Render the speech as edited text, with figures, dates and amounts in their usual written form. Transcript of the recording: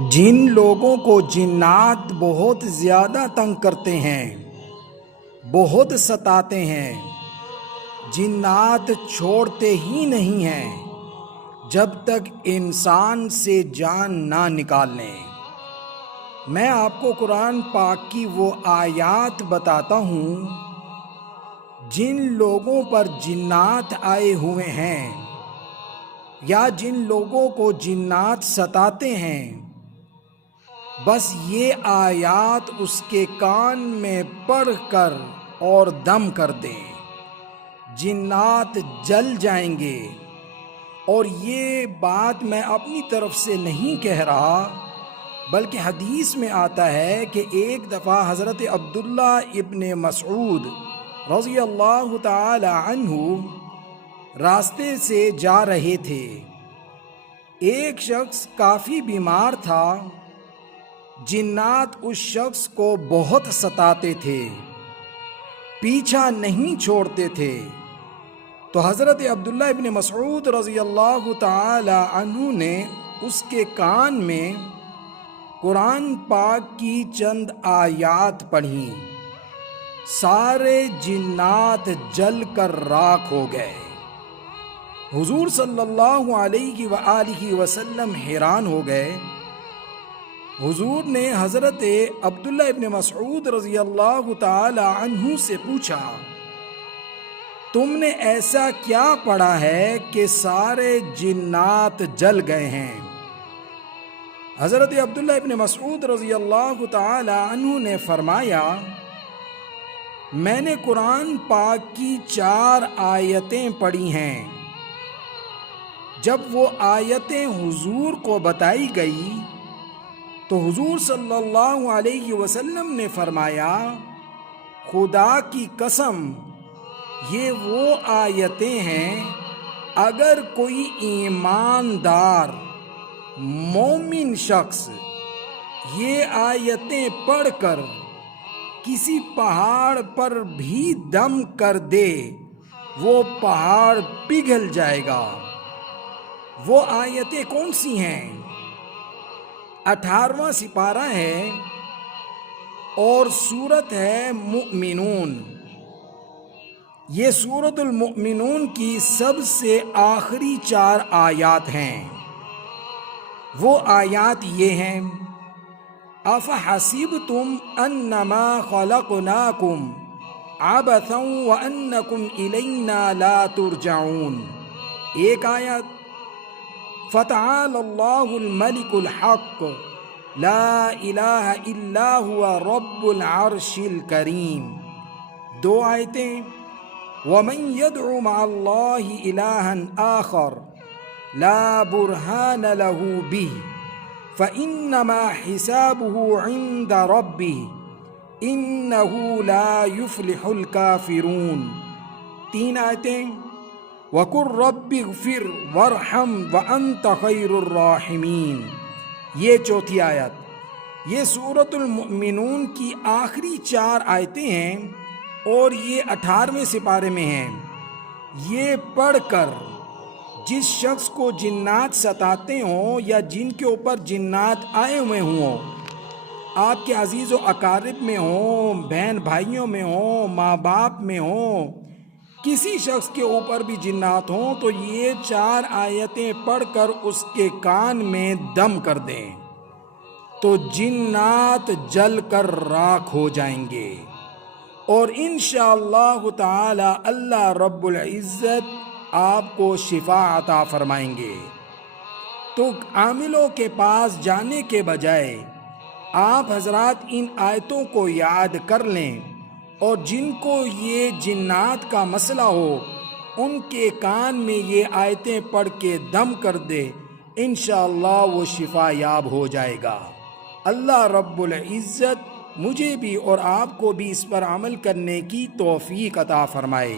جن لوگوں کو جنات بہت زیادہ تنگ کرتے ہیں، بہت ستاتے ہیں، جنات چھوڑتے ہی نہیں ہیں جب تک انسان سے جان نہ نکال لیں۔ میں آپ کو قرآن پاک کی وہ آیات بتاتا ہوں جن لوگوں پر جنات آئے ہوئے ہیں یا جن لوگوں کو جنات ستاتے ہیں، بس یہ آیات اس کے کان میں پڑھ کر اور دم کر دیں، جنات جل جائیں گے۔ اور یہ بات میں اپنی طرف سے نہیں کہہ رہا، بلکہ حدیث میں آتا ہے کہ ایک دفعہ حضرت عبداللہ ابن مسعود رضی اللہ تعالی عنہ راستے سے جا رہے تھے۔ ایک شخص کافی بیمار تھا، جنات اس شخص کو بہت ستاتے تھے، پیچھا نہیں چھوڑتے تھے۔ تو حضرت عبداللہ ابن مسعود رضی اللہ تعالی عنہ نے اس کے کان میں قرآن پاک کی چند آیات پڑھیں، سارے جنات جل کر راکھ ہو گئے۔ حضور صلی اللہ علیہ وآلہ وسلم حیران ہو گئے۔ حضور نے حضرت عبداللہ ابن مسعود رضی اللہ تعالی عنہ سے پوچھا، تم نے ایسا کیا پڑھا ہے کہ سارے جنات جل گئے ہیں؟ حضرت عبداللہ ابن مسعود رضی اللہ تعالی عنہ نے فرمایا، میں نے قرآن پاک کی 4 آیتیں پڑھی ہیں۔ جب وہ آیتیں حضور کو بتائی گئی تو حضور صلی اللہ علیہ وسلم نے فرمایا، خدا کی قسم یہ وہ آیتیں ہیں، اگر کوئی ایماندار مومن شخص یہ آیتیں پڑھ کر کسی پہاڑ پر بھی دم کر دے، وہ پہاڑ پگھل جائے گا۔ وہ آیتیں کون سی ہیں؟ 18واں سپارہ ہے اور سورت ہے مؤمنون۔ یہ سورت المؤمنون کی سب سے آخری 4 آیات ہیں۔ وہ آیات یہ ہیں، افحسبتم انما خلقناکم عبثا وانکم الینا لا ترجعون۔ ایک آیت، فتعالى اللہ الملک الحق لا الہ الا هو رب العرش الکریم۔ 2 آیتیں، ومن يدع مع اللہ الہا آخر لا برہان له به فإنما حسابه عند ربه إنه لا يفلح الكافرون۔ 3 آیتیں، وَقُلْ رَبِّ اغْفِرْ وَارْحَمْ وَأَنْتَ خَيْرُ الرَّاحِمِينَ۔ یہ 4تھی آیت۔ یہ سورۃ المؤمنون کی آخری 4 آیتیں ہیں اور یہ 18ویں سپارے میں ہیں۔ یہ پڑھ کر جس شخص کو جنات ستاتے ہوں یا جن کے اوپر جنات آئے ہوئے ہوں، آپ کے عزیز و اقارب میں ہوں، بہن بھائیوں میں ہوں، ماں باپ میں ہوں، کسی شخص کے اوپر بھی جنات ہوں، تو یہ 4 آیتیں پڑھ کر اس کے کان میں دم کر دیں تو جنات جل کر راکھ ہو جائیں گے، اور انشاءاللہ تعالی اللہ رب العزت آپ کو شفا عطا فرمائیں گے۔ تو عاملوں کے پاس جانے کے بجائے آپ حضرات ان آیتوں کو یاد کر لیں، اور جن کو یہ جنات کا مسئلہ ہو ان کے کان میں یہ آیتیں پڑھ کے دم کر دے، انشاءاللہ وہ شفا یاب ہو جائے گا۔ اللہ رب العزت مجھے بھی اور آپ کو بھی اس پر عمل کرنے کی توفیق عطا فرمائے۔